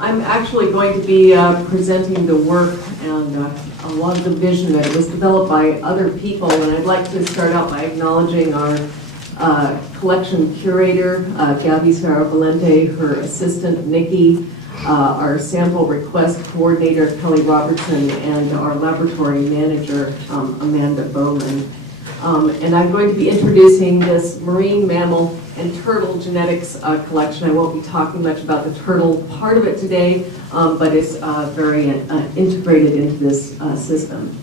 I'm actually going to be presenting the work and a lot of the vision that was developed by other people, and I'd like to start out by acknowledging our collection curator, Gabby Sarah-Valente, her assistant, Nikki, our sample request coordinator, Kelly Robertson, and our laboratory manager, Amanda Bowman. And I'm going to be introducing this marine mammal and turtle genetics collection. I won't be talking much about the turtle part of it today, but it's very integrated into this system.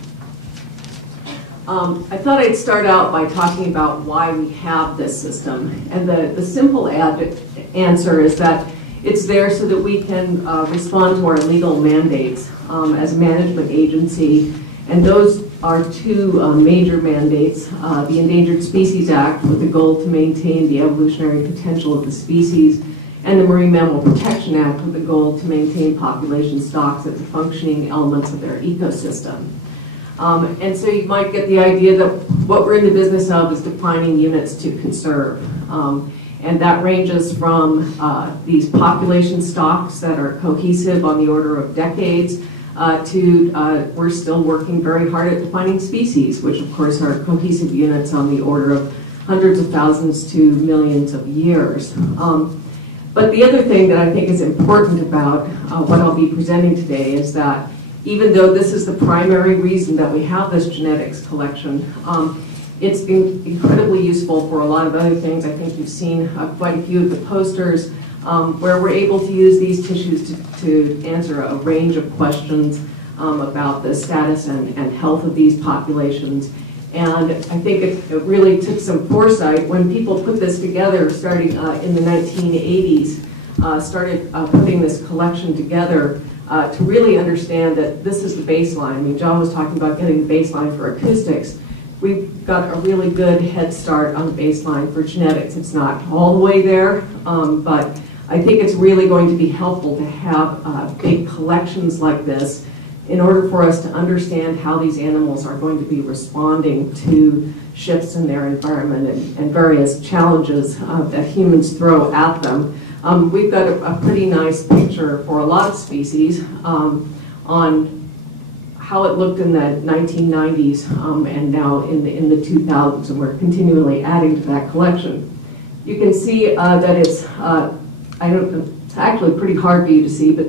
I thought I'd start out by talking about why we have this system. And the simple answer is that it's there so that we can respond to our legal mandates as a management agency. And those are two major mandates. The Endangered Species Act, with the goal to maintain the evolutionary potential of the species, and the Marine Mammal Protection Act, with the goal to maintain population stocks as functioning elements of their ecosystem. And so you might get the idea that what we're in the business of is defining units to conserve. And that ranges from these population stocks that are cohesive on the order of decades to we're still working very hard at defining species, which of course are cohesive units on the order of hundreds of thousands to millions of years. But the other thing that I think is important about what I'll be presenting today is that even though this is the primary reason that we have this genetics collection, it's been incredibly useful for a lot of other things. I think you've seen quite a few of the posters where we're able to use these tissues to answer a range of questions about the status and health of these populations. And I think it really took some foresight when people put this together starting in the 1980s, started putting this collection together to really understand that this is the baseline. I mean, John was talking about getting the baseline for acoustics. We've got a really good head start on the baseline for genetics. It's not all the way there, but I think it's really going to be helpful to have big collections like this in order for us to understand how these animals are going to be responding to shifts in their environment and various challenges that humans throw at them. We've got a pretty nice picture for a lot of species on how it looked in the 1990s and now in the 2000s, and we're continually adding to that collection. You can see that it's it's actually pretty hard for you to see, but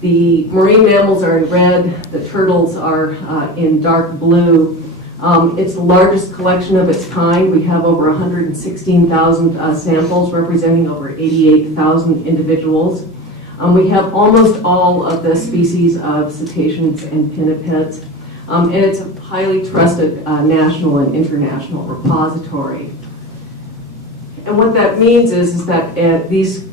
the marine mammals are in red, the turtles are in dark blue. It's the largest collection of its kind. We have over 116,000 samples representing over 88,000 individuals. We have almost all of the species of cetaceans and pinnipeds, and it's a highly trusted national and international repository. And what that means is that these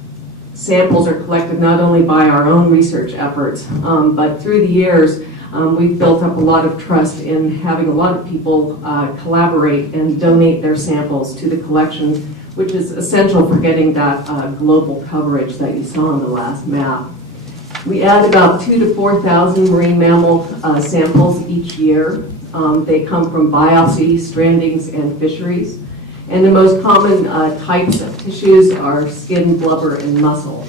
samples are collected not only by our own research efforts, but through the years we've built up a lot of trust in having a lot of people collaborate and donate their samples to the collection, which is essential for getting that global coverage that you saw on the last map. We add about 2,000 to 4,000 marine mammal samples each year. They come from biopsy, strandings, and fisheries. And the most common types of tissues are skin, blubber, and muscle.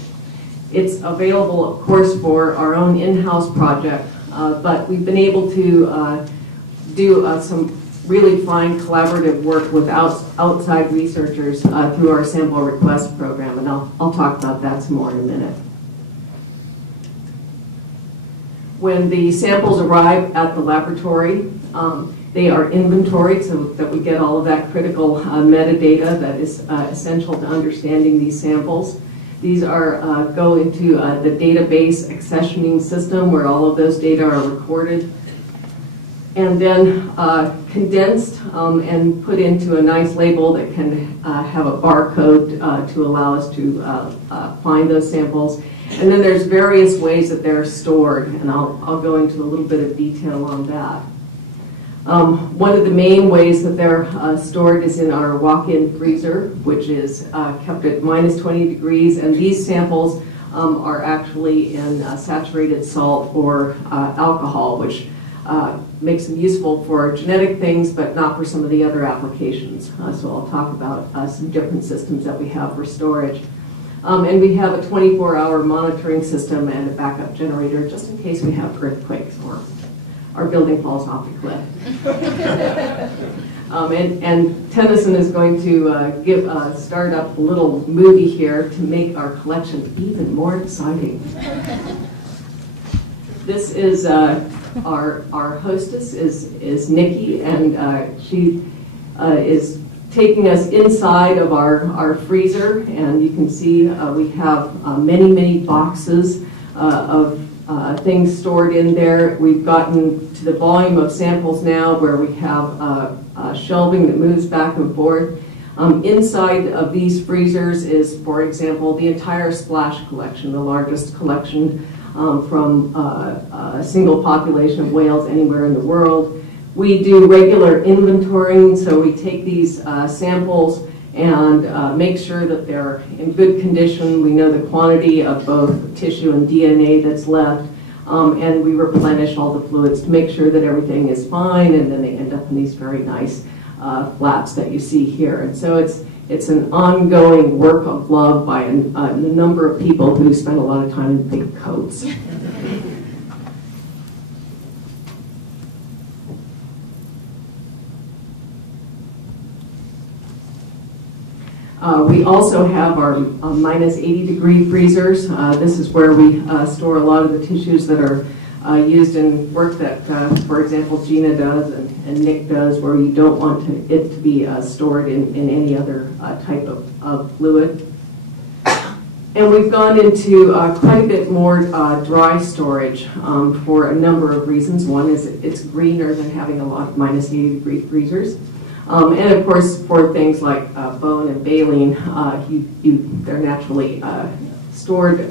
It's available, of course, for our own in-house project, but we've been able to do some really fine collaborative work with outside researchers through our sample request program, and I'll talk about that some more in a minute. When the samples arrive at the laboratory, they are inventoried so that we get all of that critical metadata that is essential to understanding these samples. These are go into the database accessioning system where all of those data are recorded and then condensed and put into a nice label that can have a barcode to allow us to find those samples. And then there's various ways that they're stored, and I'll go into a little bit of detail on that. One of the main ways that they're stored is in our walk-in freezer, which is kept at -20 degrees, and these samples are actually in saturated salt or alcohol, which makes them useful for genetic things, but not for some of the other applications. So I'll talk about some different systems that we have for storage. And we have a 24-hour monitoring system and a backup generator just in case we have earthquakes or our building falls off the cliff. And Tennyson is going to start up a little movie here to make our collection even more exciting. This is our hostess is Nikki, and she is taking us inside of our freezer, and you can see we have many boxes of things stored in there. We've gotten to the volume of samples now where we have shelving that moves back and forth. Inside of these freezers is, for example, the entire splash collection, the largest collection from a single population of whales anywhere in the world. We do regular inventorying, so we take these samples and make sure that they're in good condition. We know the quantity of both tissue and DNA that's left, and we replenish all the fluids to make sure that everything is fine, and then they end up in these very nice flats that you see here. And so it's an ongoing work of love by a number of people who spend a lot of time in big coats. We also have our minus 80-degree freezers. This is where we store a lot of the tissues that are used in work that, for example, Gina does and Nick does, where you don't want it to be stored in any other type of fluid. And we've gone into quite a bit more dry storage for a number of reasons. One is it's greener than having a lot of minus 80-degree freezers. And of course, for things like bone and baleen, they're naturally stored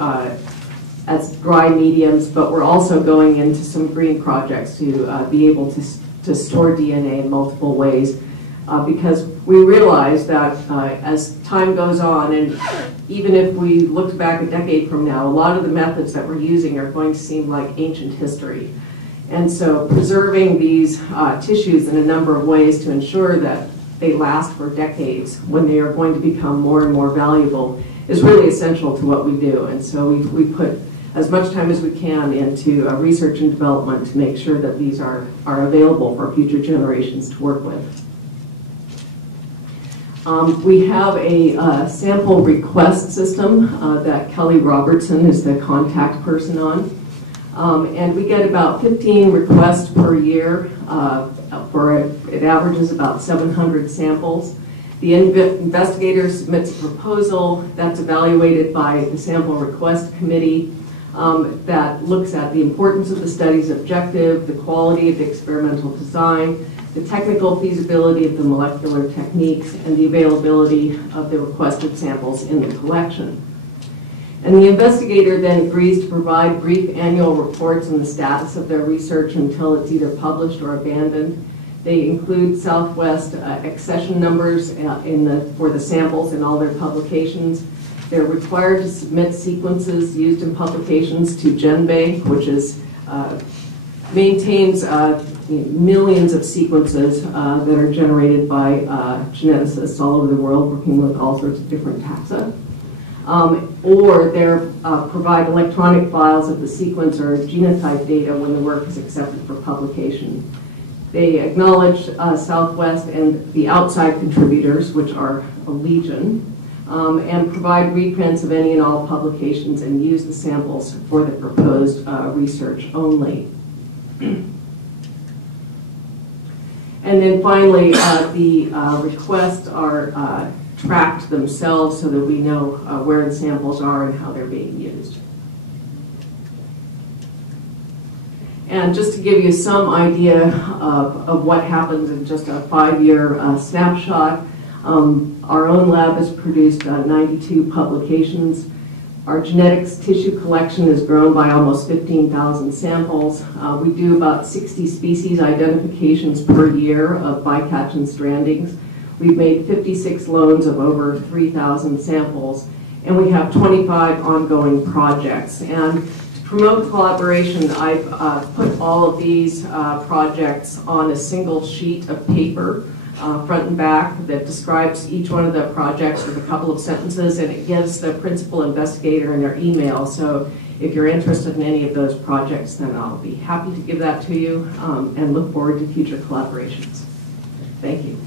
as dry mediums, but we're also going into some green projects to be able to store DNA in multiple ways, because we realize that as time goes on, and even if we looked back a decade from now, a lot of the methods that we're using are going to seem like ancient history. And so preserving these tissues in a number of ways to ensure that they last for decades when they are going to become more and more valuable is really essential to what we do. And so we put as much time as we can into research and development to make sure that these are available for future generations to work with. We have a sample request system that Kelly Robertson is the contact person on. And we get about 15 requests per year. It averages about 700 samples. The investigator submits a proposal that's evaluated by the sample request committee that looks at the importance of the study's objective, the quality of the experimental design, the technical feasibility of the molecular techniques, and the availability of the requested samples in the collection. And the investigator then agrees to provide brief annual reports on the status of their research until it's either published or abandoned. They include Southwest accession numbers for the samples in all their publications. They're required to submit sequences used in publications to GenBank, which maintains millions of sequences that are generated by geneticists all over the world working with all sorts of different taxa. Or they provide electronic files of the sequence or genotype data when the work is accepted for publication. They acknowledge Southwest and the outside contributors, which are a legion, and provide reprints of any and all publications and use the samples for the proposed research only. And then finally, the requests are tracked themselves so that we know where the samples are and how they're being used. And just to give you some idea of what happens in just a 5-year snapshot, our own lab has produced 92 publications. Our genetics tissue collection has grown by almost 15,000 samples. We do about 60 species identifications per year of bycatch and strandings. We've made 56 loans of over 3,000 samples, and we have 25 ongoing projects. And to promote collaboration, I've put all of these projects on a single sheet of paper front and back, that describes each one of the projects with a couple of sentences, and it gives the principal investigator in their email. So if you're interested in any of those projects, then I'll be happy to give that to you, and look forward to future collaborations. Thank you.